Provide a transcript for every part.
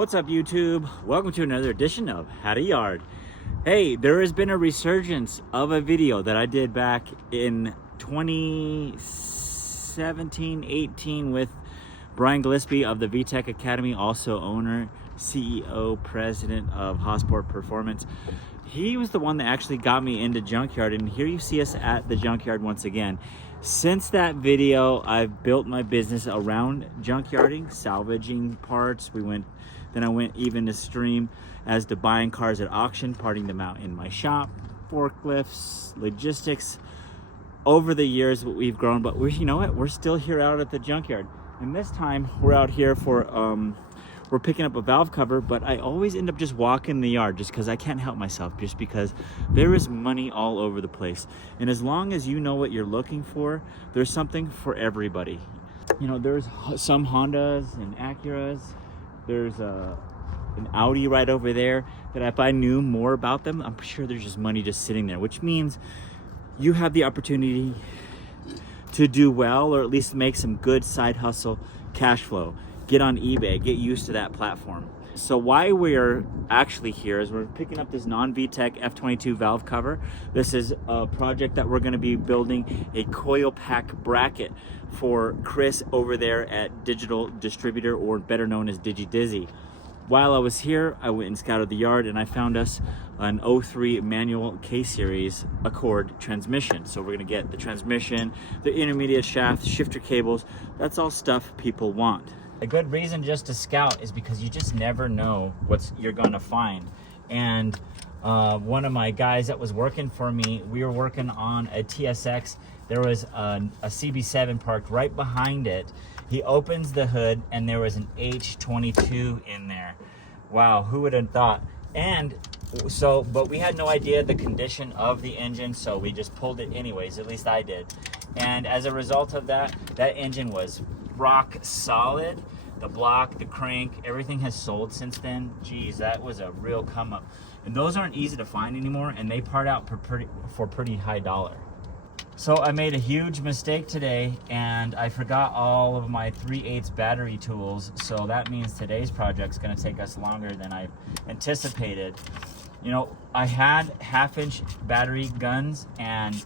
What's up, YouTube? Welcome to another edition of How to Yard. Hey, there has been a resurgence of a video that I did back in 2017-18 with Brian Gillespie of the VTech Academy, also owner, CEO, president of Hotsport Performance. He was the one that actually got me into Junkyard, and here you see us at the Junkyard once again. Since that video, I've built my business around junkyarding, salvaging parts. Then I went even to stream as to buying cars at auction, parting them out in my shop, forklifts, logistics. Over the years, we've grown, but you know what? We're still here out at the Junkyard. And this time we're out here for, we're picking up a valve cover, but I always end up just walking the yard just because I can't help myself, just because there is money all over the place. And as long as you know what you're looking for, there's something for everybody. You know, there's some Hondas and Acuras. There's an Audi right over there that if I knew more about them, I'm sure there's just money just sitting there, which means you have the opportunity to do well, or at least make some good side hustle cash flow. Get on eBay, get used to that platform. So why we're actually here is we're picking up this non-VTech F22 valve cover. This is a project that we're going to be building a coil pack bracket for Chris over there at Digital Distributor, or better known as DigiDizzy. While I was here, I went and scouted the yard and I found us an 03 manual K-Series Accord transmission. So we're gonna get the transmission, the intermediate shaft, shifter cables. That's all stuff people want. A good reason just to scout is because you just never know what you're gonna find. And one of my guys that was working for me, we were working on a TSX. There was a CB7 parked right behind it. He opens the hood and there was an H22 in there. Wow, who would have thought? And so, but we had no idea the condition of the engine, so we just pulled it anyways, at least I did. And as a result of that, that engine was rock solid. The block, the crank, everything has sold since then. Geez, that was a real come up. And those aren't easy to find anymore, and they part out for pretty high dollar. So I made a huge mistake today, and I forgot all of my 3/8 battery tools. So that means today's project's gonna take us longer than I anticipated. You know, I had 1/2-inch battery guns, and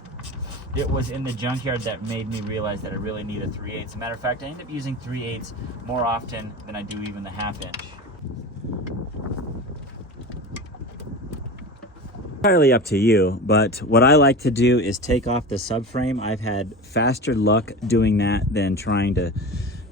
it was in the Junkyard that made me realize that I really need a 3/8. As a matter of fact, I end up using 3/8 more often than I do even the 1/2-inch. Entirely up to you, but what I like to do is take off the subframe. I've had faster luck doing that than trying to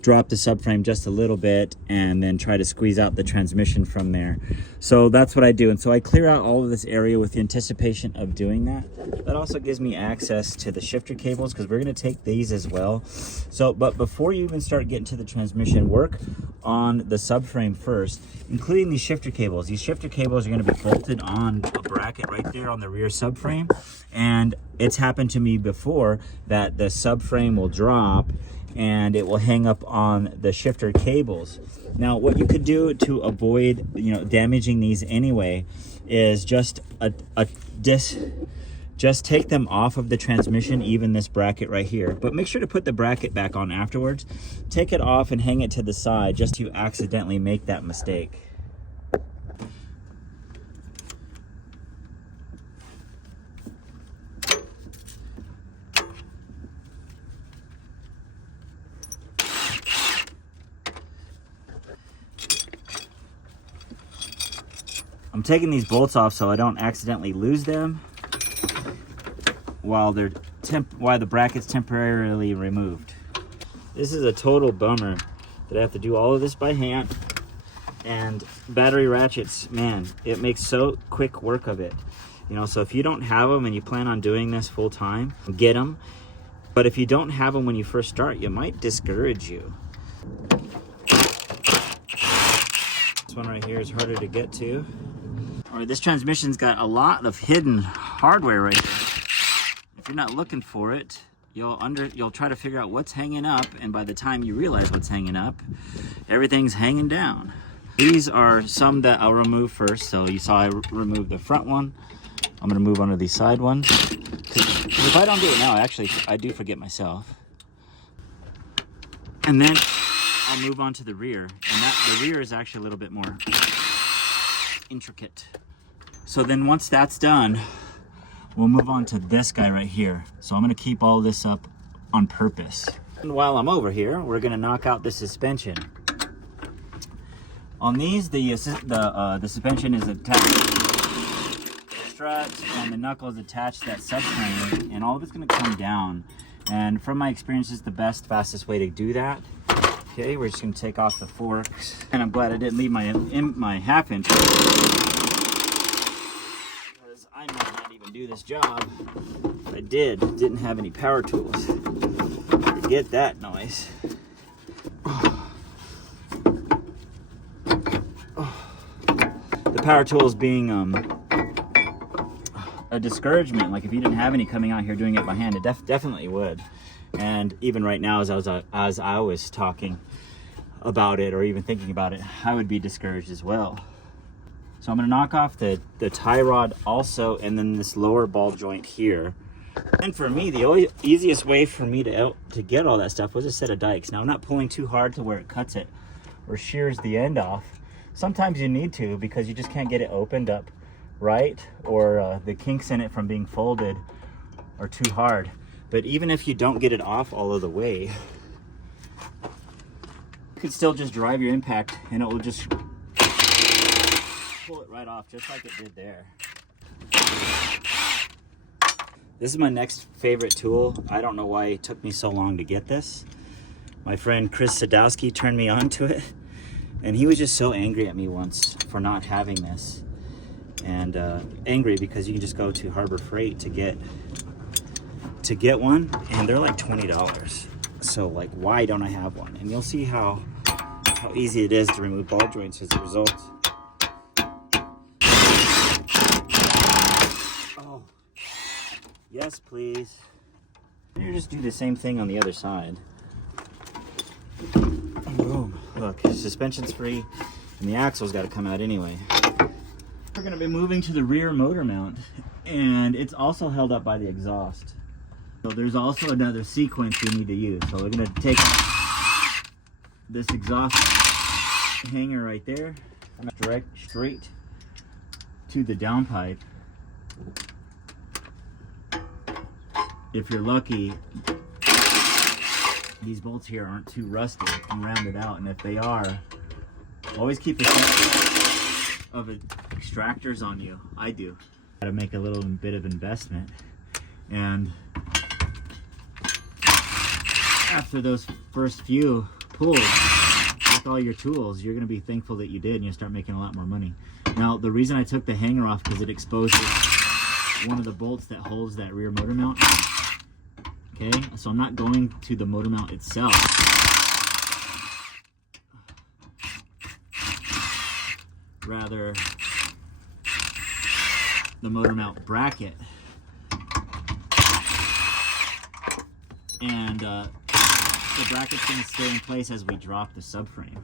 drop the subframe just a little bit and then try to squeeze out the transmission from there. So that's what I do. And so I clear out all of this area with the anticipation of doing that. That also gives me access to the shifter cables, because we're going to take these as well. So, but before you even start getting to the transmission, work on the subframe first, including these shifter cables. These shifter cables are going to be bolted on a bracket right there on the rear subframe. And it's happened to me before that the subframe will drop and it will hang up on the shifter cables. Now, what you could do to avoid, you know, damaging these anyway, is just take them off of the transmission, even this bracket right here. But make sure to put the bracket back on afterwards. Take it off and hang it to the side, just to accidentally make that mistake. I'm taking these bolts off so I don't accidentally lose them while the bracket's temporarily removed. This is a total bummer that I have to do all of this by hand. And battery ratchets, man, it makes so quick work of it. You know, so if you don't have them and you plan on doing this full time, get them. But if you don't have them when you first start, you might discourage you. This one right here is harder to get to. All right, this transmission's got a lot of hidden hardware right there. If you're not looking for it, you'll try to figure out what's hanging up, and by the time you realize what's hanging up, everything's hanging down. These are some that I'll remove first. So you saw I removed the front one. I'm gonna move on to these side ones. Because if I don't do it now, I do forget myself. And then I'll move on to the rear, and the rear is actually a little bit more intricate. So then once that's done, we'll move on to this guy right here. So I'm gonna keep all this up on purpose. And while I'm over here, we're gonna knock out the suspension. On these, the suspension is attached to the strut, and the knuckle is attached to that subframe, and all of it's gonna come down. And from my experience, it's the best, fastest way to do that. Okay, we're just gonna take off the forks. And I'm glad I didn't leave my half inch, because I might not even do this job. If I didn't have any power tools to get that noise. The power tools being a discouragement. Like if you didn't have any coming out here doing it by hand, it definitely would. And even right now, as I was talking about it or even thinking about it, I would be discouraged as well. So I'm going to knock off the tie rod also, and then this lower ball joint here. And for me, the easiest way for me to get all that stuff was a set of dikes. Now I'm not pulling too hard to where it cuts it or shears the end off. Sometimes you need to, because you just can't get it opened up right, or the kinks in it from being folded are too hard. But even if you don't get it off all of the way, you could still just drive your impact and it will just pull it right off, just like it did there. This is my next favorite tool. I don't know why it took me so long to get this. My friend Chris Sadowski turned me on to it, and he was just so angry at me once for not having this. And angry because you can just go to Harbor Freight to get one, and they're like $20. So like, why don't I have one? And you'll see how easy it is to remove ball joints as a result. Oh, yes, please. You just do the same thing on the other side. Boom. Look, suspension's free, and the axle's got to come out anyway. We're going to be moving to the rear motor mount, and it's also held up by the exhaust. So there's also another sequence you need to use. So we're going to take off this exhaust hanger right there, direct straight to the downpipe. If you're lucky, these bolts here aren't too rusty and rounded out, and if they are, always keep a set of extractors on you. I do. Gotta make a little bit of investment, and after those first few pulls with all your tools, you're gonna be thankful that you did, and you start making a lot more money. Now, the reason I took the hanger off, because it exposes one of the bolts that holds that rear motor mount. Okay, so I'm not going to the motor mount itself. Rather, the motor mount bracket. And the bracket's going to stay in place as we drop the subframe.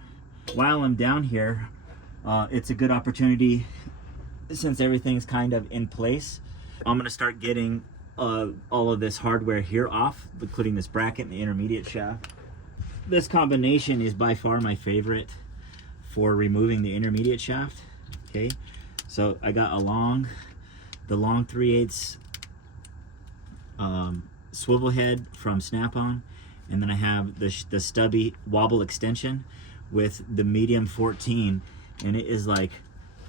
While I'm down here, it's a good opportunity, since everything's kind of in place, I'm going to start getting all of this hardware here off, including this bracket and the intermediate shaft. This combination is by far my favorite for removing the intermediate shaft. Okay, so I got the long 3/8 swivel head from Snap-on, and then I have the stubby wobble extension with the medium 14, and it is like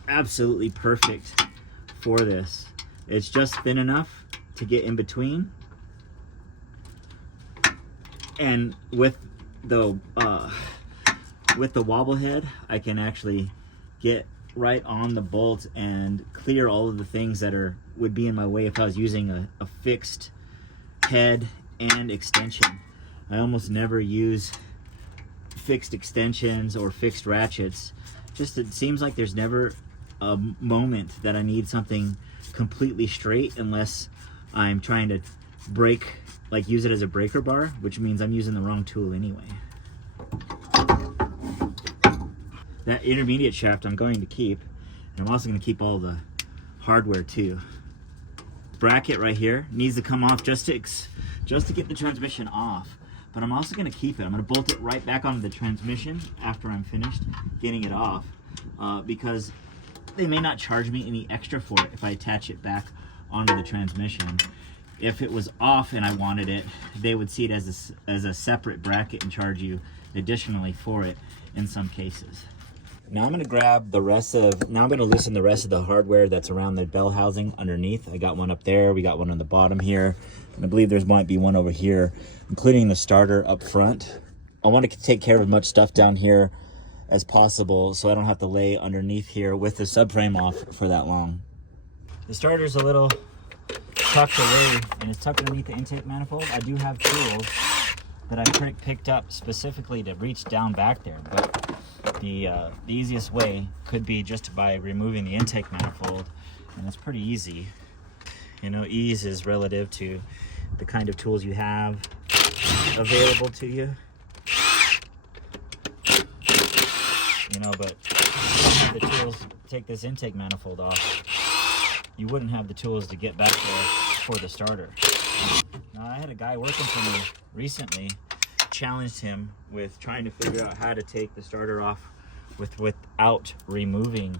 absolutely perfect for this. It's just thin enough to get in between, and with the wobble head, I can actually get right on the bolt and clear all of the things that would be in my way if I was using a fixed head and extension. I almost never use fixed extensions or fixed ratchets. Just, it seems like there's never a moment that I need something completely straight, unless I'm trying to use it as a breaker bar, which means I'm using the wrong tool anyway. That intermediate shaft I'm going to keep, and I'm also going to keep all the hardware too. Bracket right here needs to come off just to get the transmission off. but I'm also going to keep it. I'm going to bolt it right back onto the transmission after I'm finished getting it off, because they may not charge me any extra for it if I attach it back onto the transmission. If it was off and I wanted it, they would see it as a separate bracket and charge you additionally for it in some cases. Now I'm going to grab the rest of, now I'm going to loosen the rest of the hardware that's around the bell housing underneath. I got one up there, we got one on the bottom here, and I believe there might be one over here, including the starter up front. I want to take care of as much stuff down here as possible so I don't have to lay underneath here with the subframe off for that long. The starter's a little tucked away and it's tucked underneath the intake manifold. I do have tools that I picked up specifically to reach down back there, but the easiest way could be just by removing the intake manifold, and it's pretty easy. You know, ease is relative to the kind of tools you have available to you. You know, but if you don't have the tools to take this intake manifold off, you wouldn't have the tools to get back there for the starter. Now, I had a guy working for me recently, challenged him with trying to figure out how to take the starter off without removing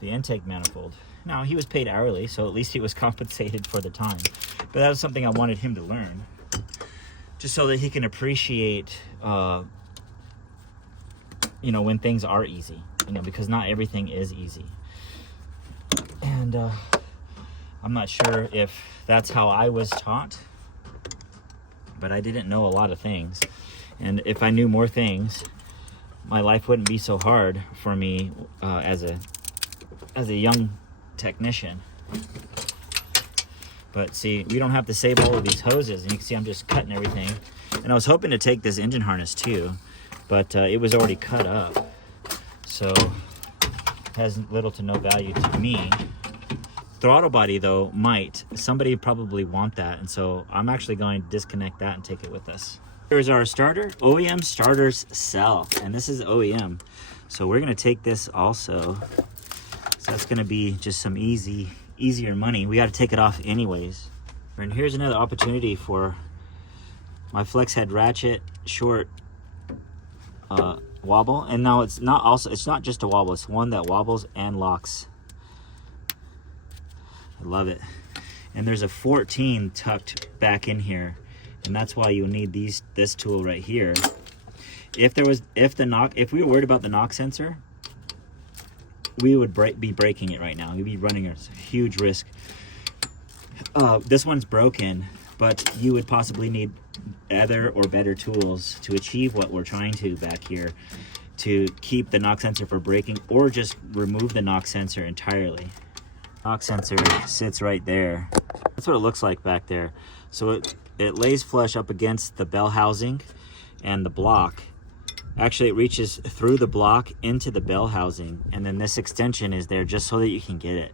the intake manifold. Now, he was paid hourly, so at least he was compensated for the time. But that was something I wanted him to learn, just so that he can appreciate, you know, when things are easy, you know, because not everything is easy. And I'm not sure if that's how I was taught, but I didn't know a lot of things. And if I knew more things, my life wouldn't be so hard for me as a young technician. But see, we don't have to save all of these hoses, and you can see I'm just cutting everything. And I was hoping to take this engine harness too, but it was already cut up, so it has little to no value to me. Throttle body though might. Somebody probably want that, and so I'm actually going to disconnect that and take it with us. Here's our starter. OEM starters sell, and this is OEM, so we're going to take this also. So that's going to be just some easier money. We got to take it off anyways. And here's another opportunity for my flex head ratchet short wobble. And now it's not just a wobble, it's one that wobbles and locks. I love it. And there's a 14 tucked back in here, and that's why you need this tool right here. If we were worried about the knock sensor, we would be breaking it right now. We'd be running a huge risk. This one's broken, but you would possibly need other or better tools to achieve what we're trying to back here, to keep the knock sensor from breaking, or just remove the knock sensor entirely. Knock sensor sits right there. That's what it looks like back there. So it lays flush up against the bell housing and the block. Actually, it reaches through the block into the bell housing, and then this extension is there just so that you can get it.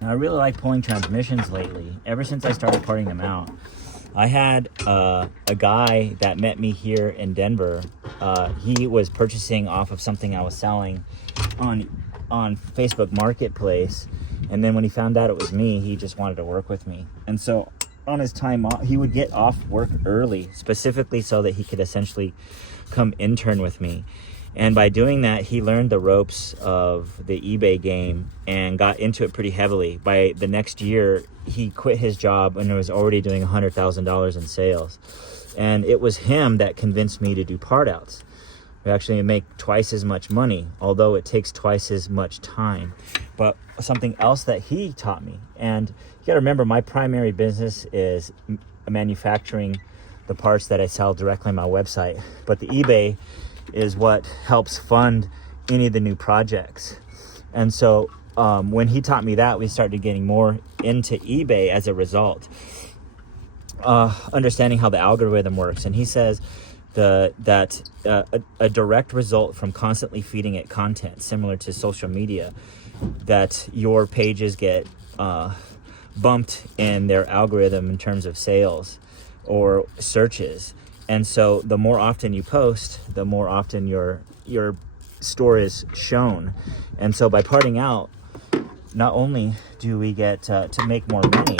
Now, I really like pulling transmissions lately. Ever since I started parting them out, I had a guy that met me here in Denver. He was purchasing off of something I was selling on Facebook Marketplace, and then when he found out it was me, he just wanted to work with me. And so on his time off, he would get off work early, specifically so that he could essentially come intern with me. And by doing that, he learned the ropes of the eBay game and got into it pretty heavily. By the next year, he quit his job and was already doing $100,000 in sales. And it was him that convinced me to do part outs. We actually make twice as much money, although it takes twice as much time. But something else that he taught me, and you gotta remember, my primary business is manufacturing the parts that I sell directly on my website, but the eBay is what helps fund any of the new projects. And so when he taught me that, we started getting more into eBay as a result, understanding how the algorithm works. And he says that a direct result from constantly feeding it content, similar to social media, that your pages get bumped in their algorithm in terms of sales or searches. And so the more often you post, the more often your store is shown. And so by parting out, not only do we get to make more money,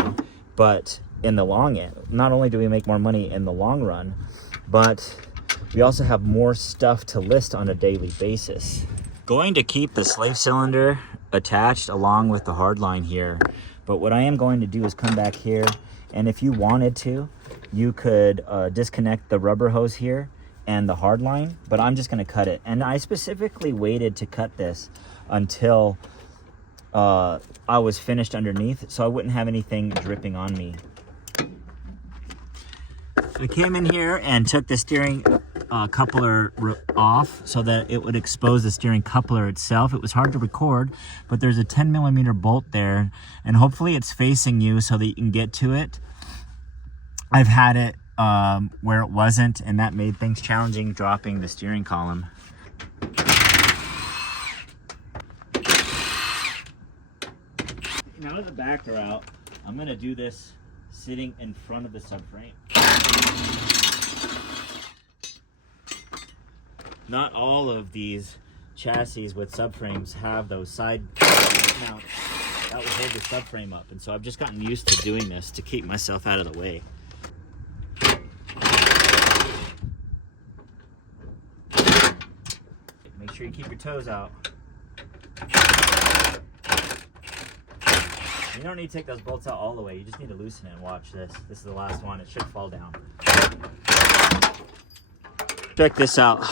but in the long end, not only do we make more money in the long run, but we also have more stuff to list on a daily basis. Going to keep the slave cylinder attached along with the hard line here, but what I am going to do is come back here, and if you wanted to, you could disconnect the rubber hose here and the hard line, but I'm just going to cut it. And I specifically waited to cut this until I was finished underneath, so I wouldn't have anything dripping on me. I came in here and took the steering coupler off so that it would expose the steering coupler itself. It was hard to record, but there's a 10mm bolt there, and hopefully it's facing you so that you can get to it. I've had it where it wasn't, and that made things challenging dropping the steering column. Now that the back are out, I'm going to do this sitting in front of the subframe. Not all of these chassis with subframes have those side mounts that will hold the subframe up, and so I've just gotten used to doing this to keep myself out of the way. Make sure you keep your toes out. You don't need to take those bolts out all the way. You just need to loosen it and watch this. This is the last one. It should fall down. Check this out.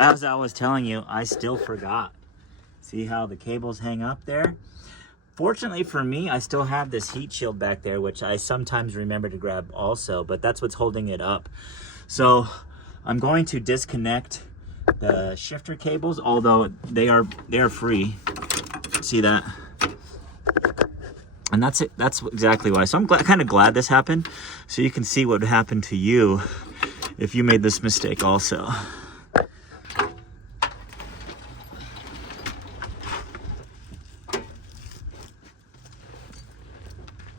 As I was telling you, I still forgot. See how the cables hang up there? Fortunately for me, I still have this heat shield back there, which I sometimes remember to grab also, but that's what's holding it up. So I'm going to disconnect the shifter cables, although they are free. See that? And that's it. That's exactly why. So I'm kind of glad this happened, so you can see what would happen to you if you made this mistake also.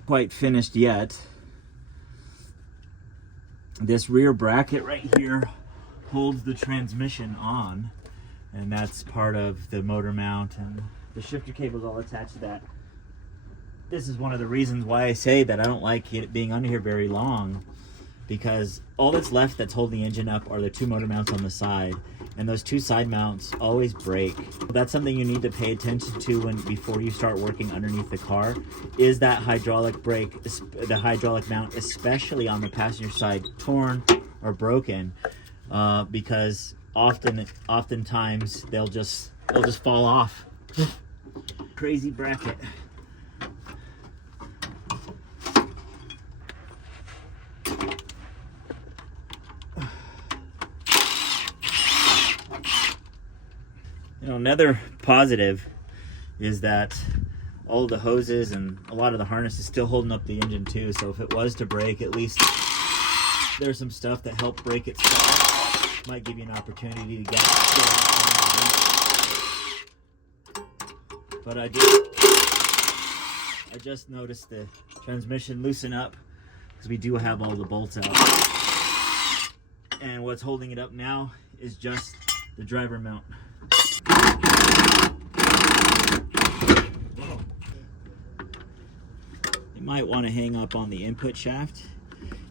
Quite finished yet. This rear bracket right here holds the transmission on, and that's part of the motor mount, and the shifter cable's all attached to that. This is one of the reasons why I say that I don't like it being under here very long, because all that's left that's holding the engine up are the two motor mounts on the side, and those two side mounts always break. That's something you need to pay attention to before you start working underneath the car, is that hydraulic brake, the hydraulic mount, especially on the passenger side, torn or broken, because oftentimes they'll just fall off. Crazy bracket. You know, another positive is that all the hoses and a lot of the harness is still holding up the engine too, so if it was to break, at least there's some stuff that helped break it stop. Might give you an opportunity to get out. But I just noticed the transmission loosen up because we do have all the bolts out. And what's holding it up now is just the driver mount. You might want to hang up on the input shaft,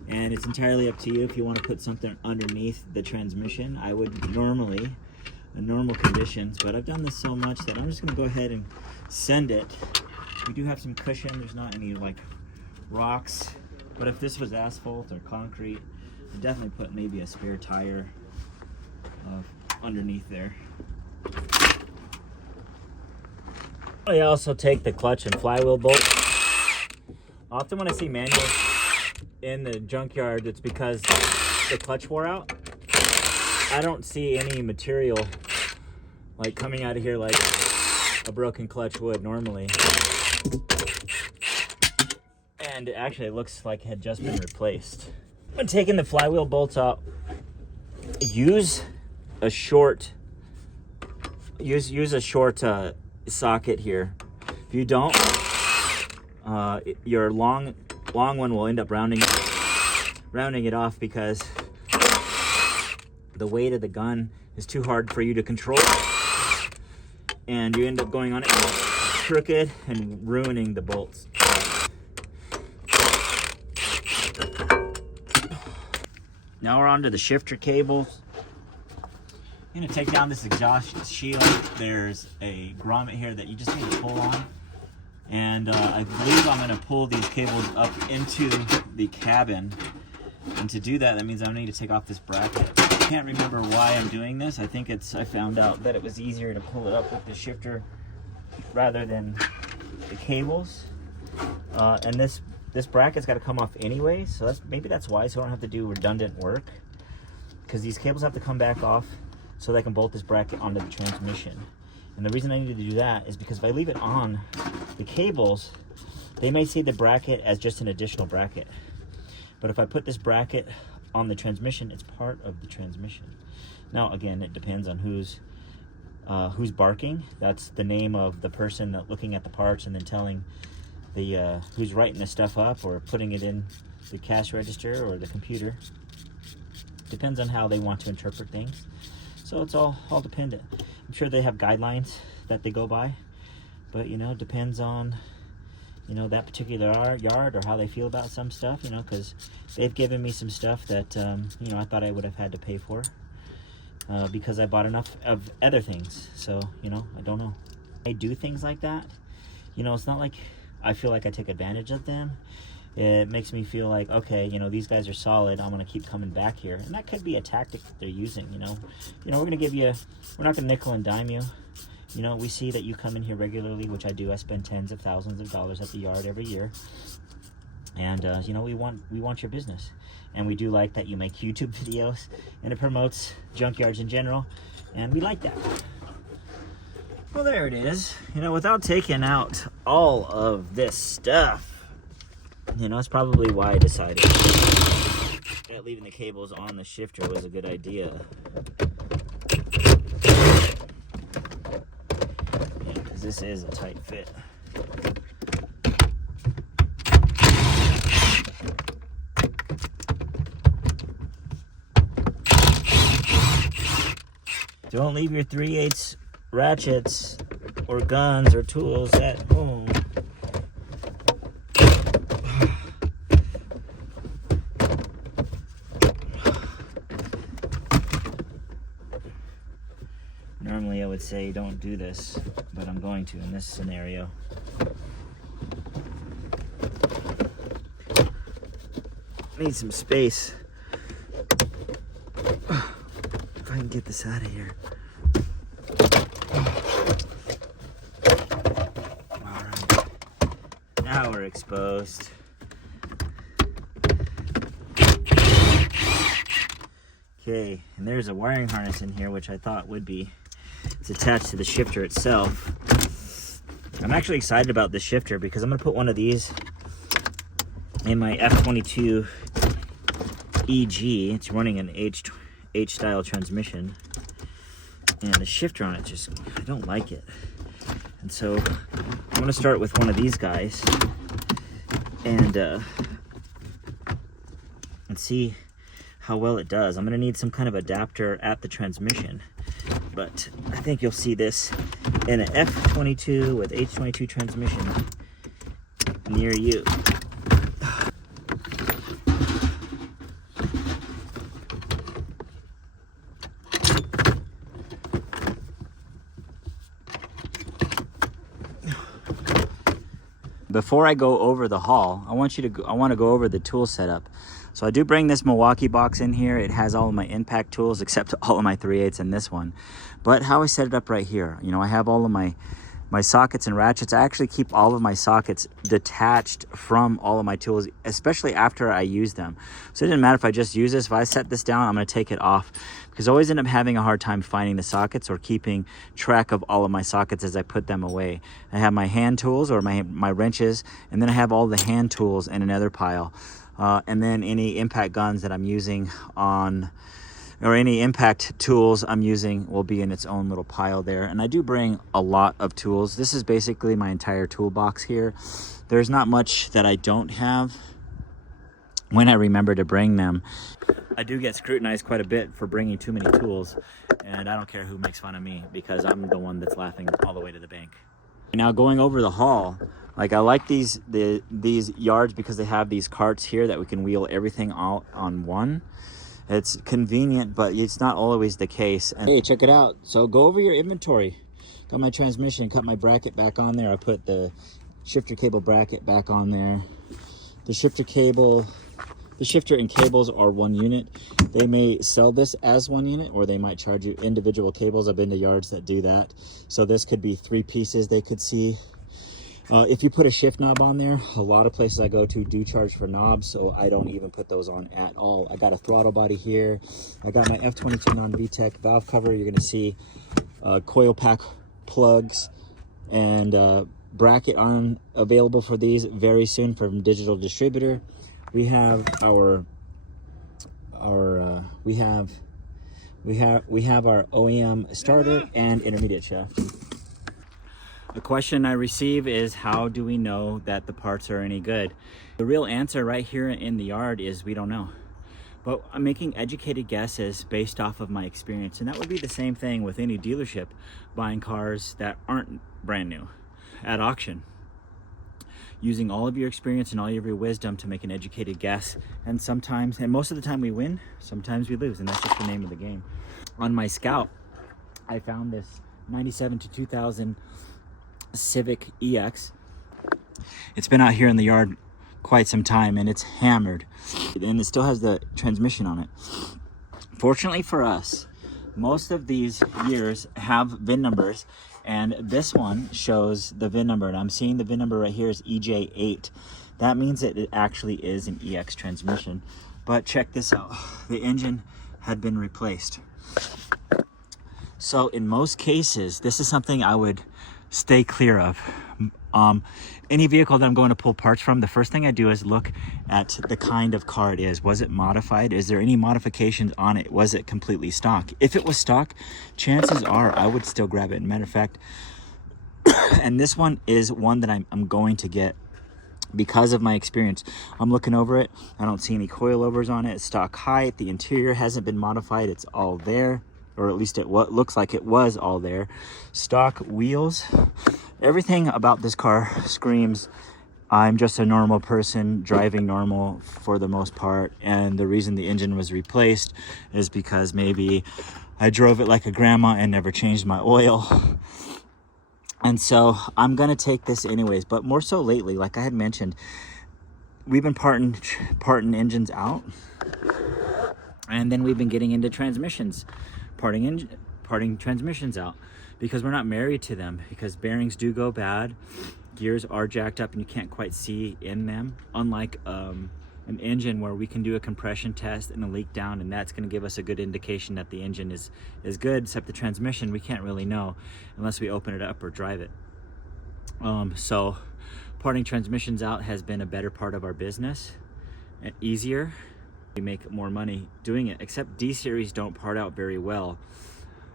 and it's entirely up to you if you want to put something underneath the transmission. I would normally, in normal conditions, but I've done this so much that I'm just going to go ahead and send it. We do have some cushion. There's not any like rocks, but if this was asphalt or concrete, I'd definitely put maybe a spare tire underneath there. I also take the clutch and flywheel bolt. Often when I see manuals in the junkyard, it's because the clutch wore out. I don't see any material like coming out of here like a broken clutch would normally. And actually it looks like it had just been replaced. When taking the flywheel bolts out, use a short socket here. If you don't, your long one will end up rounding it off because the weight of the gun is too hard for you to control, and you end up going on it crooked and ruining the bolts. Now we're on to the shifter cables. I'm gonna take down this exhaust shield. There's a grommet here that you just need to pull on. And I believe I'm gonna pull these cables up into the cabin. And to do that, that means I need to take off this bracket. I can't remember why I'm doing this. I think I found out that it was easier to pull it up with the shifter rather than the cables. And this bracket's got to come off anyway, so maybe that's why, so I don't have to do redundant work, because these cables have to come back off so that I can bolt this bracket onto the transmission. And the reason I need to do that is because if I leave it on the cables, they may see the bracket as just an additional bracket. But if I put this bracket on the transmission, it's part of the transmission. Now, again, it depends on who's barking. That's the name of the person looking at the parts and then telling the who's writing the stuff up or putting it in the cash register or the computer. Depends on how they want to interpret things. So it's all dependent. I'm sure they have guidelines that they go by, but you know, depends on, you know, that particular yard or how they feel about some stuff, you know, because they've given me some stuff that you know, I thought I would have had to pay for because I bought enough of other things. So, you know, I don't know. I do things like that. You know, it's not like I feel like I take advantage of them. It makes me feel like, okay, you know, these guys are solid. I'm going to keep coming back here. And that could be a tactic that they're using, you know. You know, we're going to give you, we're not going to nickel and dime you. You know, we see that you come in here regularly, which I do. I spend tens of thousands of dollars at the yard every year. And, you know, we want your business. And we do like that you make YouTube videos. And it promotes junkyards in general. And we like that. Well, there it is. You know, without taking out all of this stuff, you know, that's probably why I decided that leaving the cables on the shifter was a good idea. Yeah, because this is a tight fit. Don't leave your 3/8 ratchets or guns or tools at home. Normally I would say don't do this, but I'm going to in this scenario. Need some space. If I can get this out of here. Alright. Now we're exposed. Okay, and there's a wiring harness in here, which I thought would be. It's attached to the shifter itself. I'm actually excited about this shifter because I'm going to put one of these in my F22 EG. It's running an H-style transmission. And the shifter on it just, I don't like it. And so I'm going to start with one of these guys and see how well it does. I'm going to need some kind of adapter at the transmission. But I think you'll see this in an F22 with H22 transmission near you. Before I go over the haul, I want to go over the tool setup. So I do bring this Milwaukee box in here. It has all of my impact tools except all of my 3/8 in this one. But how I set it up right here, you know, I have all of my sockets and ratchets. I actually keep all of my sockets detached from all of my tools, especially after I use them. So it doesn't matter if I just use this. If I set this down, I'm going to take it off because I always end up having a hard time finding the sockets or keeping track of all of my sockets as I put them away. I have my hand tools or my wrenches, and then I have all the hand tools in another pile. And then any impact guns that I'm using on, or any impact tools I'm using will be in its own little pile there. And I do bring a lot of tools. This is basically my entire toolbox here. There's not much that I don't have when I remember to bring them. I do get scrutinized quite a bit for bringing too many tools, and I don't care who makes fun of me because I'm the one that's laughing all the way to the bank. Now going over the haul, like I like these yards because they have these carts here that we can wheel everything out on one. It's convenient, but it's not always the case. And hey, check it out. So go over your inventory. Got my transmission, cut my bracket back on there. I put the shifter cable bracket back on there. The shifter and cables are 1 unit. They may sell this as 1 unit, or they might charge you individual cables. I've been to yards that do that. So this could be 3 pieces they could see. If you put a shift knob on there, a lot of places I go to do charge for knobs, so I don't even put those on at all. I got a throttle body here. I got my F22 non-VTEC valve cover. You're gonna see coil pack plugs and bracket on available for these very soon from digital distributor. We have our OEM starter and intermediate shaft. A question I receive is, how do we know that the parts are any good? The real answer right here in the yard is we don't know. But I'm making educated guesses based off of my experience. And that would be the same thing with any dealership buying cars that aren't brand new at auction. Using all of your experience and all of your wisdom to make an educated guess. And sometimes, and most of the time we win, sometimes we lose. And that's just the name of the game. On my Scout, I found this 97 to 2000 Civic EX. It's been out here in the yard quite some time, and it's hammered, and it still has the transmission on it. Fortunately for us, most of these years have VIN numbers, and this one shows the VIN number, and I'm seeing the VIN number right here is EJ8. That means that it actually is an EX transmission. But check this out, the engine had been replaced. So in most cases, this is something I would stay clear of. Any vehicle that I'm going to pull parts from, the first thing I do is look at the kind of car it is. Was it modified? Is there any modifications on it? Was it completely stock? If it was stock, chances are I would still grab it. Matter of fact, and this one is one that I'm going to get because of my experience. I'm looking over it. I don't see any coilovers on it. Stock height. The interior hasn't been modified. It's all there. Or at least what looks like it was all there. Stock wheels. Everything about this car screams, I'm just a normal person driving normal for the most part. And the reason the engine was replaced is because maybe I drove it like a grandma and never changed my oil. And so I'm gonna take this anyways, but more so lately, like I had mentioned, we've been parting engines out, and then we've been getting into transmissions. Parting transmissions out because we're not married to them, because bearings do go bad, gears are jacked up and you can't quite see in them, unlike an engine where we can do a compression test and a leak down, and that's going to give us a good indication that the engine is good, except the transmission we can't really know unless we open it up or drive it. So parting transmissions out has been a better part of our business, and easier. We make more money doing it, except D-Series don't part out very well.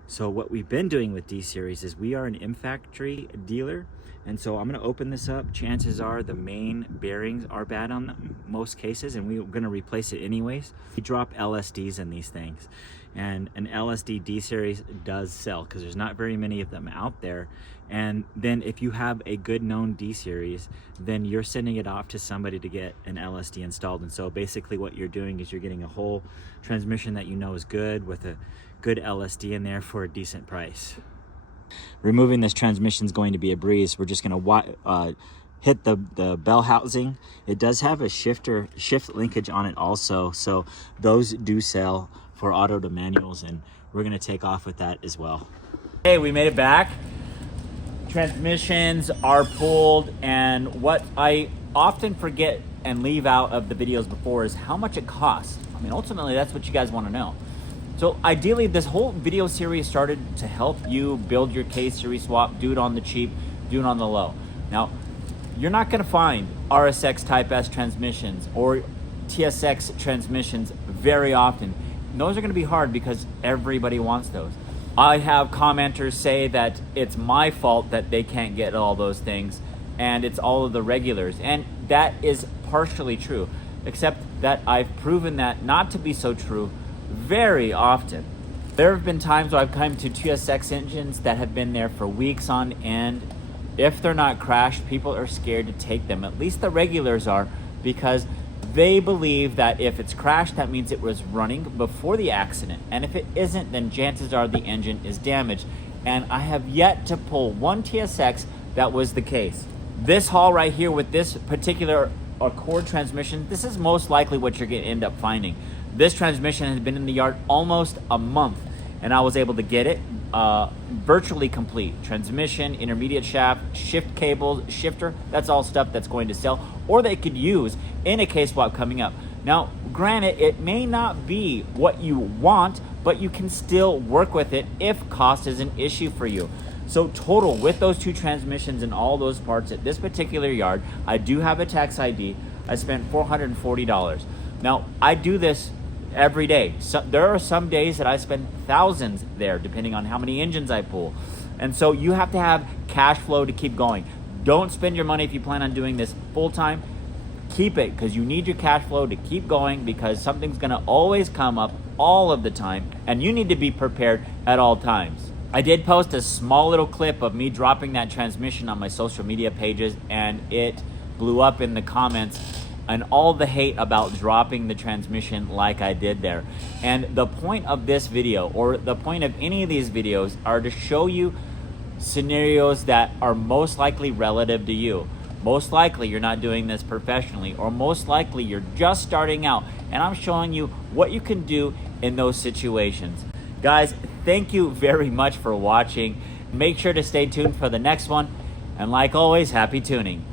So what we've been doing with D-Series is we are an in-factory dealer, and so I'm going to open this up. Chances are the main bearings are bad on them, most cases, and we're going to replace it anyways. We drop LSDs in these things, and an LSD D-Series does sell because there's not very many of them out there. And then if you have a good known D-Series, then you're sending it off to somebody to get an LSD installed. And so basically what you're doing is you're getting a whole transmission that you know is good with a good LSD in there for a decent price. Removing this transmission is going to be a breeze. We're just going to hit the bell housing. It does have a shift linkage on it also, so those do sell for auto to manuals, and we're going to take off with that as well. Hey, we made it back. Transmissions are pulled, and what I often forget and leave out of the videos before is how much it costs. I mean, ultimately that's what you guys want to know. So ideally, this whole video series started to help you build your K-Series swap, do it on the cheap, do it on the low. Now, you're not gonna find RSX Type S transmissions or TSX transmissions very often. And those are gonna be hard because everybody wants those. I have commenters say that it's my fault that they can't get all those things, and it's all of the regulars. And that is partially true, except that I've proven that not to be so true very often. There have been times where I've come to TSX engines that have been there for weeks on end. If they're not crashed, people are scared to take them. At least the regulars are, because They believe that if it's crashed, that means it was running before the accident. And if it isn't, then chances are the engine is damaged. And I have yet to pull one TSX that was the case. This haul right here with this particular Accord transmission, this is most likely what you're gonna end up finding. This transmission has been in the yard almost a month, and I was able to get it virtually complete. Transmission, intermediate shaft, shift cables, shifter, that's all stuff that's going to sell, or they could use in a K-swap coming up. Now, granted, it may not be what you want, but you can still work with it if cost is an issue for you. So total, with those two transmissions and all those parts at this particular yard, I do have a tax ID, I spent $440. Now, I do this every day. So there are some days that I spend thousands there, depending on how many engines I pull. And so you have to have cash flow to keep going. Don't spend your money if you plan on doing this full time. Keep it, because you need your cash flow to keep going, because something's gonna always come up all of the time, and you need to be prepared at all times. I did post a small little clip of me dropping that transmission on my social media pages, and it blew up in the comments, and all the hate about dropping the transmission like I did there. And the point of this video, or the point of any of these videos, are to show you scenarios that are most likely relative to you. Most likely you're not doing this professionally, or most likely you're just starting out, and I'm showing you what you can do in those situations. Guys, thank you very much for watching. Make sure to stay tuned for the next one, and like always, happy tuning.